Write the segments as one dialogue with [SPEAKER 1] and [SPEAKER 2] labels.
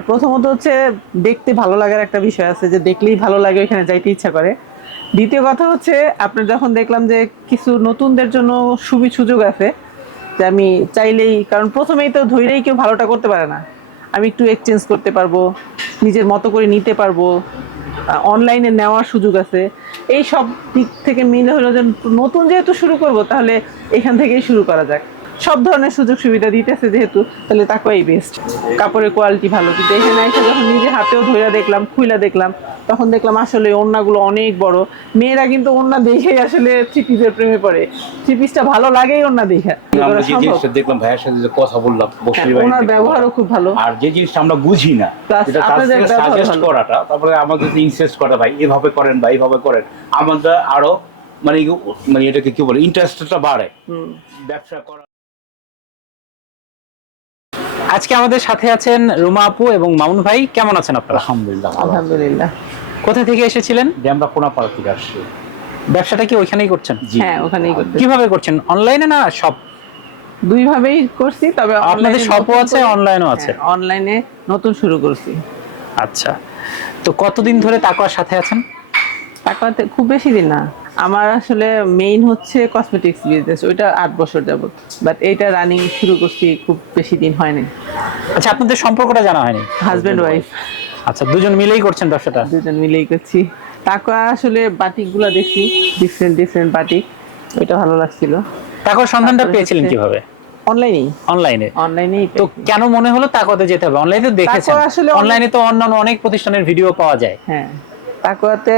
[SPEAKER 1] প্রথমত হচ্ছে দেখতে ভালো লাগার একটা বিষয় আছে, যে দেখলেই ভালো লাগে, ওইখানে যাইতে ইচ্ছা করে। দ্বিতীয় কথা হচ্ছে আপনার যখন দেখলাম যে কিছু নতুনদের জন্য সুযোগ আছে, যে আমি চাইলেই, কারণ প্রথমেই তো ধৈরেই কেউ ভালোটা করতে পারে না, আমি একটু এক্সচেঞ্জ করতে পারবো, নিজের মতো করে নিতে পারবো, অনলাইনে নেওয়ার সুযোগ আছে। এই সব দিক থেকে মিলে হলো যে নতুন যেহেতু শুরু করব, তাহলে এখান থেকেই শুরু করা যাক। সব ধরনের সুযোগ সুবিধা দিতেছে যেহেতু, তাহলে তাকেই বেস্ট। কাপড়ের কোয়ালিটি ভালো, কিন্তু এখানে এসে যখন নিজে হাতেও ধরে দেখলাম, খুইলা দেখলাম, তখন দেখলাম আসলে ওড়নাগুলো অনেক বড়। মেয়েরা কিন্তু ওড়না দেখেই আসলে থ্রি পিসের প্রেমে পড়ে। থ্রি পিসটা ভালো লাগেই ওড়না দেখে।
[SPEAKER 2] আমরা যে জিনিসটা দেখলাম ভাইয়ের সাথে যে কথা বললাম,
[SPEAKER 1] ওনার ব্যবহারও খুব ভালো।
[SPEAKER 2] আর যে জিনিসটা আমরা বুঝি না, এটা তাদের সাজেস্ট করাটা, তারপরে আমাদের ইনসিস্ট করা, ভাই এভাবে করেন, ভাই এইভাবে করেন, আমাদের আরো মানে মানে এটাকে কি বলে, ইন্টারেস্টটা বাড়ে ব্যবসা করা।
[SPEAKER 3] আজকে আমাদের সাথে আছেন রুমা আপু এবং মামুন ভাই। কেমন আছেন আপনারা?
[SPEAKER 2] আলহামদুলিল্লাহ।
[SPEAKER 1] আলহামদুলিল্লাহ।
[SPEAKER 3] কোথা থেকে এসেছিলেন?
[SPEAKER 2] আমরা কোনাপাড়া থেকে আসছি।
[SPEAKER 3] ব্যবসাটা কি ওইখানেই করছেন?
[SPEAKER 1] হ্যাঁ, ওখানেই করছি।
[SPEAKER 3] কিভাবে করছেন, অনলাইনে না শপ?
[SPEAKER 1] দুই ভাবেই করছি, তবে
[SPEAKER 3] আপনাদের শপও আছে, অনলাইনও আছে?
[SPEAKER 1] অনলাইনে নতুন শুরু করছি।
[SPEAKER 3] আচ্ছা, তো কতদিন ধরে তাকওয়ার সাথে আছেন?
[SPEAKER 1] তাকওয়াতে খুব বেশি দিন না, আমার আসলে মেইন হচ্ছে কসমেটিক্স বিজনেস, ওইটা 8 বছর যাবত, বাট এইটা রানিং শুরু করছি খুব বেশি দিন হয়নি।
[SPEAKER 3] আচ্ছা, আপনাদের সম্পর্কটা জানা হয়নি?
[SPEAKER 1] Husband wife.
[SPEAKER 3] আচ্ছা, দুজন মিলেই করছেন ব্যবসাটা?
[SPEAKER 1] দুজন মিলেই করছি। তাকওয়া আসলে বাটিকগুলো দেখছি, ডিফারেন্ট বাটিক, ওইটা ভালো লাগছিল।
[SPEAKER 3] তাকওয়ার সন্ধানটা পেয়েছিলেন কিভাবে? অনলাইনে। তো কেন মনে হলো তাকওয়াতে যেতে হবে? অনলাইনে তো দেখেছেন, অনলাইনে তো অন্যান্য অনেক প্রতিষ্ঠানের ভিডিও পাওয়া যায়।
[SPEAKER 1] হ্যাঁ, তাকওয়াতে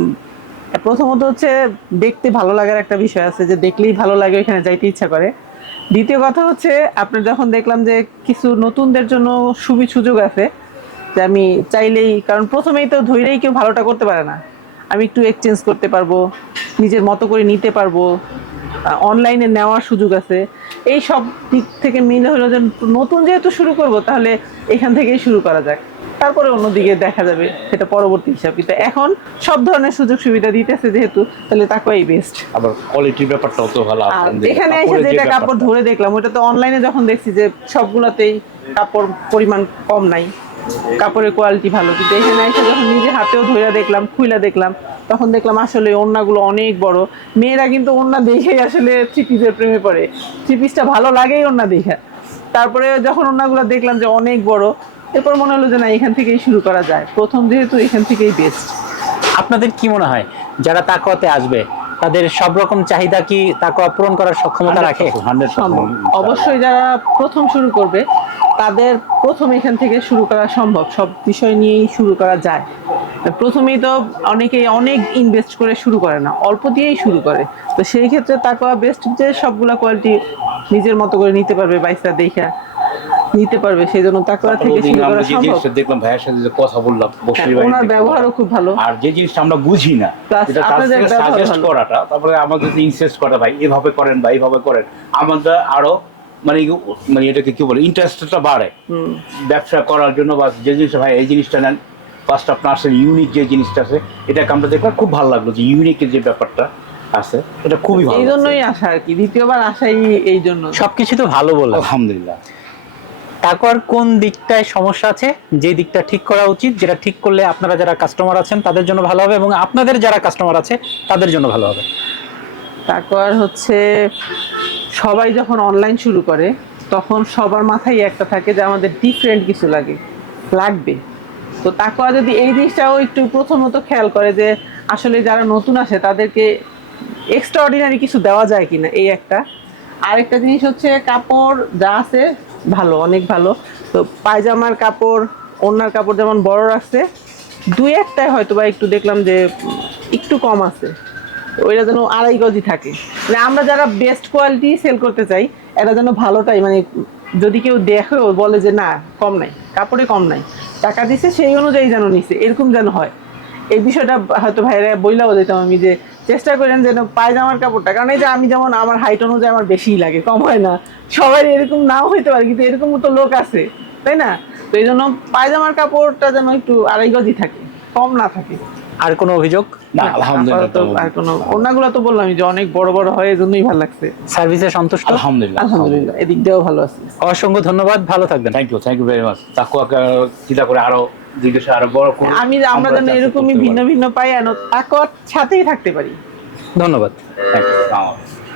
[SPEAKER 1] প্রথমত হচ্ছে দেখতে ভালো লাগার একটা বিষয় আছে, যে দেখলেই ভালো লাগে, ওইখানে যাইতে ইচ্ছা করে। দ্বিতীয় কথা হচ্ছে আপনার যখন দেখলাম যে কিছু নতুনদের জন্য সুযোগ আছে, যে আমি চাইলেই, কারণ প্রথমেই তো ধৈরেই কেউ ভালোটা করতে পারে না, আমি একটু এক্সচেঞ্জ করতে পারবো, নিজের মতো করে নিতে পারবো, অনলাইনে নেওয়ার সুযোগ আছে। এই সব দিক থেকে মিলে হলো যে নতুন যেহেতু শুরু করব, তাহলে এখান থেকেই শুরু করা যাক, তারপরে অন্যদিকে দেখা যাবে, সেটা পরবর্তী হিসাব। কিন্তু এখন সব ধরনের সুযোগ সুবিধা দিতেছে যেহেতু, তাহলে তাকেই বেস্ট।
[SPEAKER 2] আবার কোয়ালিটির ব্যাপারটাও তো ভালো।
[SPEAKER 1] এখানে এসে যেটা কাপড় ধরে দেখলাম, ওটা তো অনলাইনে যখন দেখছি যে সবগুলোতেই কাপড় পরিমাণ কম নাই, কাপড়ের কোয়ালিটি ভালো, কিন্তু এখানে এসে যখন নিজে হাতেও ধরে দেখলাম, খুইলা দেখলাম, তখন দেখলাম আসলে ওড়নাগুলো অনেক বড়। মেয়েরা কিন্তু ওড়না দেখেই আসলে থ্রি পিসের প্রেমে পড়ে। থ্রি পিসটা ভালো লাগেই ওড়না দেখে। তারপরে যখন ওড়নাগুলো দেখলাম যে অনেক বড়, এরপর মনে হলো যে না, এখান থেকেই শুরু করা যায়, প্রথম যেহেতু এখান থেকেই বেস্ট।
[SPEAKER 3] আপনাদের কি মনে হয় যারা তাকওয়াতে আসবে, তাদের সব রকম চাহিদা কি তাকওয়া পূরণ করার সক্ষমতা রাখে?
[SPEAKER 1] অবশ্যই, যারা প্রথম শুরু করবে তাদের প্রথম এখান থেকে শুরু করা সম্ভব, সব বিষয় নিয়েই শুরু করা যায়। প্রথমেই তো অনেকেই অনেক ইনভেস্ট করে শুরু করে না, অল্প দিয়েই শুরু করে। তো সেই ক্ষেত্রে তাকওয়া বেস্ট, যে সবগুলা কোয়ালিটি নিজের মতো করে নিতে পারবে, বাইসা দেখা নিতে পারবে, সেই জন্য তাকওয়া থেকে শুরু করা সম্ভব।
[SPEAKER 2] দেখলাম ভাইয়ের সাথে যে কথা বললাম,
[SPEAKER 1] ওনার ব্যবহারও খুব ভালো।
[SPEAKER 2] আর যে জিনিসটা আমরা বুঝি না, এটা তাদের সাজেস্ট করাটা, তারপরে আমাদের ইনসিস্ট করা, ভাই এভাবে করেন, ভাই এইভাবে করেন, আমাদের আরো মানে মানে এটাকে কি বলে, ইন্টারেস্টটা বাড়ে ব্যবসা করার জন্য। বা যে জিনিসটা, ভাই এই জিনিসটা নেন, ফার্স্ট আপনার আসলে ইউনিক যে জিনিসটা আছে, এটাকে আমরা দেখলাম খুব ভালো লাগলো, যে ইউনিকের যে ব্যাপারটা আছে, এটা খুবই ভালো।
[SPEAKER 1] এই জন্যই আসা আর কি, দ্বিতীয়বার আসাই এই জন্য।
[SPEAKER 3] সবকিছু তো ভালো বললাম,
[SPEAKER 2] আলহামদুলিল্লাহ।
[SPEAKER 3] তাকওয়ার কোন দিকটায় সমস্যা আছে, যে দিকটা ঠিক করা উচিত, যেটা ঠিক করলে আপনারা যারা কাস্টমার আছেন তাদের জন্য ভালো হবে, এবং আপনাদের যারা কাস্টমার আছে তাদের জন্য ভালো হবে?
[SPEAKER 1] তাকওয়ার হচ্ছে সবাই যখন অনলাইন শুরু করে, তখন সবার মাথায় একটা থাকে যে আমাদের ডিফারেন্ট কিছু লাগবে। তো তাকওয়া যদি এই জিনিসটাও একটু প্রথমত খেয়াল করে, যে আসলে যারা নতুন আসে তাদেরকে এক্সট্রা অর্ডিনারি কিছু দেওয়া যায় কিনা, এই একটা। আরেকটা জিনিস হচ্ছে কাপড় যা আছে ভালো, অনেক ভালো। তো পায়জামার কাপড়, ওড়নার কাপড় যেমন বড় রাখছে, দুই একটাই হয়তো বা একটু দেখলাম যে একটু কম আছে, ওইটা যেন 2.5 গজই থাকে। মানে আমরা যারা বেস্ট কোয়ালিটি সেল করতে চাই, এটা যেন ভালোটাই, মানে যদি কেউ দেখেও বলে যে না কম নাই, কাপড়ে কম নাই, টাকা দিছে সেই অনুযায়ী যেন নিছে, এরকম যেন হয়। এই বিষয়টা হয়তো ভাইরা বইলাও দিতাম আমি, যে চেষ্টা করেন যেন পায়জামার কাপড়টা, কারণ এই যে আমি যেমন আমার হাইট অনুযায়ী আমার বেশিই লাগে, কম হয় না। সবাই এরকম নাও হইতে পারে, কিন্তু এরকম তো লোক আছে, তাই না? তো এই জন্য পায়জামার কাপড়টা যেন একটু 2.5 গজই থাকে, কম না থাকে।
[SPEAKER 3] আর কোনো অভিযোগ?
[SPEAKER 2] না আলহামদুলিল্লাহ,
[SPEAKER 1] আপাতত আর কোনো, ওনাগুলো তো বললাম যে অনেক বড় বড় হয়, এজন্যই ভালো লাগছে।
[SPEAKER 3] সার্ভিসে সন্তুষ্ট?
[SPEAKER 2] আলহামদুলিল্লাহ,
[SPEAKER 1] আলহামদুলিল্লাহ, এদিক দিয়েও ভালো আছে।
[SPEAKER 3] অসংখ্য ধন্যবাদ, ভালো থাকবেন।
[SPEAKER 2] Thank you very much. তাকুয়াকে চিন্তা করে আরো জিজ্ঞাসা আরো বড় করে
[SPEAKER 1] আমরা যেন এরকমই ভিন্ন ভিন্ন পাই, আর তাকওয়ার সাথেই থাকতে পারি।
[SPEAKER 3] ধন্যবাদ।
[SPEAKER 2] Thank you.